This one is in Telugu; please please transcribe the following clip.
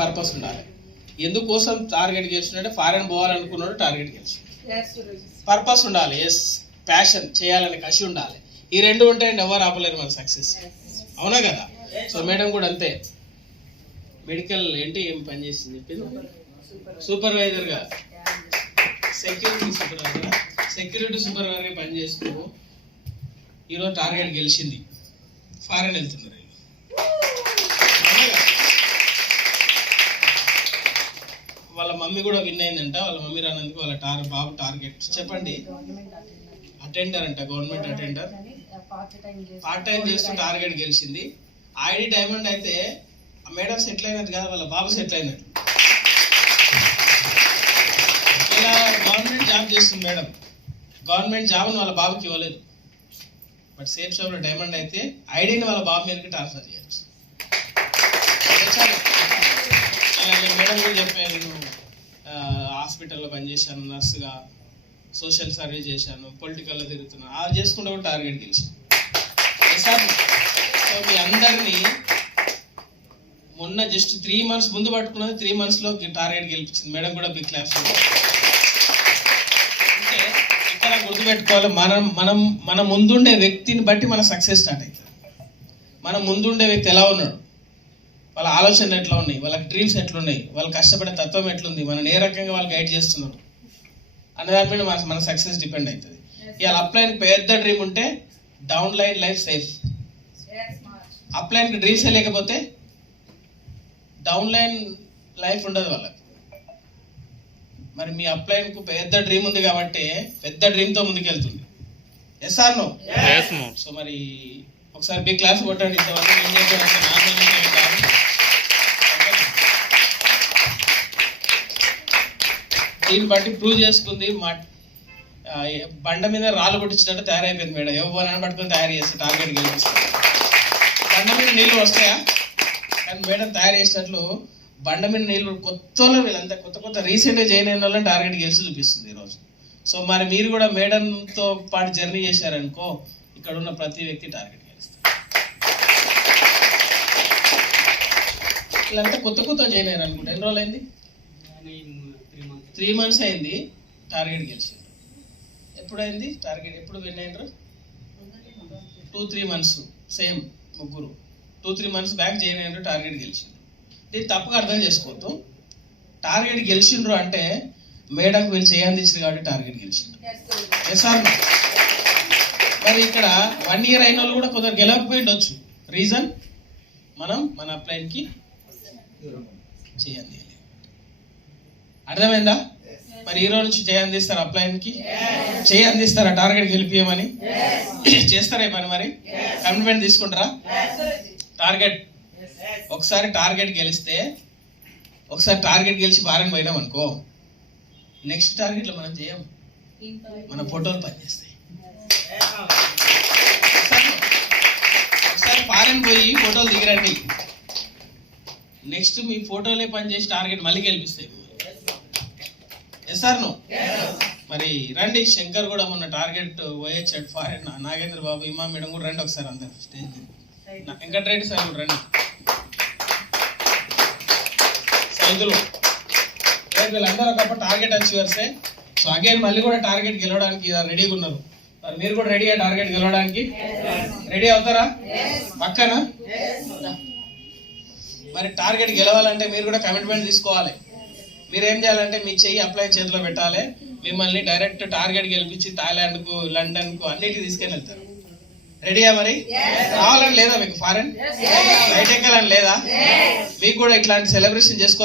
పర్పస్ ఉండాలి. ఎందుకోసం టార్గెట్ గెలిచినట్టే ఫారెన్ పోవాలనుకున్నాడు టార్గెట్ గెలిచి పర్పస్ ఉండాలి. ఎస్, ప్యాషన్, చేయాలని కసి ఉండాలి. ఈ రెండు ఉంటే ఎవరు ఆపలేరు మన సక్సెస్. అవునా కదా? సో మేడం కూడా అంతే. మెడికల్ ఏంటి ఏం పని చేసింది చెప్పింది, సూపర్వైజర్గా సెక్యూరిటీ సూపర్వైజర్గా పనిచేస్తూ ఈరోజు టార్గెట్ గెలిచింది. ఫారెన్ వెళ్తున్నారు. వాళ్ళ మమ్మీ కూడా విన్ అయిందంట. వాళ్ళ మమ్మీ రానందుకు వాళ్ళ బాబు టార్గెట్ చెప్పండి, అటెండర్ అంట, గవర్నమెంట్ అటెండర్, పార్ట్ టైం చేస్తూ టార్గెట్ గెలిచింది. ఐడి డైమండ్ అయితే మేడం సెటిల్ అయినట్టు కదా, వాళ్ళ బాబు సెటిల్ అయినట్టు. ఇలా గవర్నమెంట్ జాబ్ చేస్తుంది మేడం. గవర్నమెంట్ జాబ్ని వాళ్ళ బాబుకి ఇవ్వలేదు, బట్ సేఫ్ షాప్లో డైమండ్ అయితే ఐడిని వాళ్ళ బాబు మీదకి ట్రాన్స్ఫర్ చేయొచ్చు. అలాగే మేడం కూడా చెప్పారు, నేను హాస్పిటల్లో పనిచేశాను, నర్సుగా, సోషల్ సర్వీస్ చేశాను, పొలిటికల్లో తిరుగుతున్నాను. అది చేసుకుంటే కూడా టార్గెట్ గెలిచాను. సార్ సో మీ అందరినీ మొన్న జస్ట్ 3 months ముందు పట్టుకున్నది, 3 monthsలో టార్గెట్ గెలిపించింది మేడం కూడా. Big claps. అంటే ఇక్కడ గుర్తుపెట్టుకోవాలి, మన ముందుండే వ్యక్తిని బట్టి మన సక్సెస్ స్టార్ట్ అవుతుంది. మన ముందుండే వ్యక్తి ఎలా ఉన్నాడు, వాళ్ళ ఆలోచనలు ఎట్లా ఉన్నాయి, వాళ్ళకి డ్రీమ్స్ ఎట్లున్నాయి, వాళ్ళు కష్టపడే తత్వం ఎట్లుంది, మనం ఏ రకంగా వాళ్ళు గైడ్ చేస్తున్నారు అనే దాని మీద మన సక్సెస్ డిపెండ్ అవుతుంది. ఇవాళ అప్లైన్కి పెద్ద డ్రీమ్ ఉంటే డౌన్ లైన్ లైఫ్ సేఫ్. అప్లైన్కి డ్రీమ్సే లేకపోతే డౌన్ లైన్ లైఫ్ ఉండదు వాళ్ళకి. మరి మీ అప్లైన్కు పెద్ద డ్రీమ్ ఉంది కాబట్టి పెద్ద డ్రీమ్తో ముందుకెళ్తుంది. Yes are no? సో మరి ఒకసారి బిగ్ క్లాస్ కొట్టండి. దీన్ని బట్టి ప్రూవ్ చేసుకుంది. మా బండ మీద రాళ్ళు కొట్టించినట్టు తయారైపోయింది మేడం. ఎవరైనా పట్టుకొని తయారు చేస్తే టార్గెట్ గెలిపిస్తారు. బండ మీద నీళ్ళు వస్తాయా? కానీ మేడం తయారు చేసినట్లు బండ మీద నీళ్ళు కొత్త వీళ్ళంతా కొత్త రీసెంట్గా జాయిన్ అయిన వాళ్ళని టార్గెట్ గెలిచి చూపిస్తుంది ఈరోజు. సో మరి మీరు కూడా మేడంతో పాటు జర్నీ చేశారనుకో, ఇక్కడ ఉన్న ప్రతి వ్యక్తి టార్గెట్ గెలుస్తారు. వీళ్ళంతా కొత్త జాయిన్ అయ్యారు అనుకుంటా. ఎన్ని రోజులు అయింది? 3 months అయింది. టార్గెట్ గెలిచింది. ఎప్పుడైంది టార్గెట్? ఎప్పుడు విన్ అయినరు? 2-3 months. సేమ్ ముగ్గురు 2-3 months బ్యాక్ జాయిన్ అయినరు, టార్గెట్ గెలిచిండ్రు. దీన్ని తప్పుగా అర్థం చేసుకోవద్దు. టార్గెట్ గెలిచిండ్రు అంటే మేడంకి వీళ్ళు చేయందించారు కాబట్టి టార్గెట్ గెలిచిండ్రు. Yes are? మరి ఇక్కడ 1 year అయిన వాళ్ళు కూడా కొందరు గెలవకపోయిండొచ్చు. రీజన్ మన అప్లైన్కి చేయండి. అర్థమైందా? మరి ఈ రోజు నుంచి చేయందిస్తారు అప్లైన్కి, చేయందిస్తారా టార్గెట్ గెలిపియమని? చేస్తారా పని? మరి కమిట్మెంట్ తీసుకుంటారా? టార్గెట్ ఒకసారి టార్గెట్ గెలిస్తే, ఒకసారి టార్గెట్ గెలిచి ఫారెన్ పోయినాం అనుకో, నెక్స్ట్ టార్గెట్లో మనం చేయం, మన ఫోటోలు పనిచేస్తాయి. ఒకసారి ఫారెన్ పోయి ఫోటోలు దిగిరండి, నెక్స్ట్ మీ ఫోటోలే పనిచేసి టార్గెట్ మళ్ళీ గెలిపిస్తాయి. Yes are no? మరి రండి, శంకర్ కూడా మొన్న టార్గెట్ పోయొచ్చాడు ఫారెన్. నాగేంద్ర బాబు, ఇమా మేడం కూడా రండి ఒకసారి అందరు స్టేజ్. వెంకటరెడ్డి సార్ కూడా రండి. సైదులు వీళ్ళందరూ ఒకప్పుడు టార్గెట్ అచీవర్సే. సో అగైన్ మళ్ళీ కూడా టార్గెట్ గెలవడానికి రెడీగా ఉన్నారు. మరి మీరు కూడా రెడీగా టార్గెట్ గెలవడానికి రెడీ అవుతారా? పక్కన మరి టార్గెట్ గెలవాలంటే మీరు కూడా కమిట్మెంట్ తీసుకోవాలి. మీరు ఏం చేయాలంటే మీ చెయ్యి అప్లైన్ చేతిలో పెట్టాలి. మిమ్మల్ని డైరెక్ట్ టార్గెట్ గెలిపించి థాయిలాండ్కు, లండన్కు అన్నిటికీ తీసుకెళ్ళి వెళ్తారు. రెడీయా? మరి రావాలని లేదా మీకు? ఫారెన్ ఫ్లైట్ ఎక్కాలని లేదా మీకు? కూడా ఇట్లాంటి సెలబ్రేషన్ చేసుకోవాలి.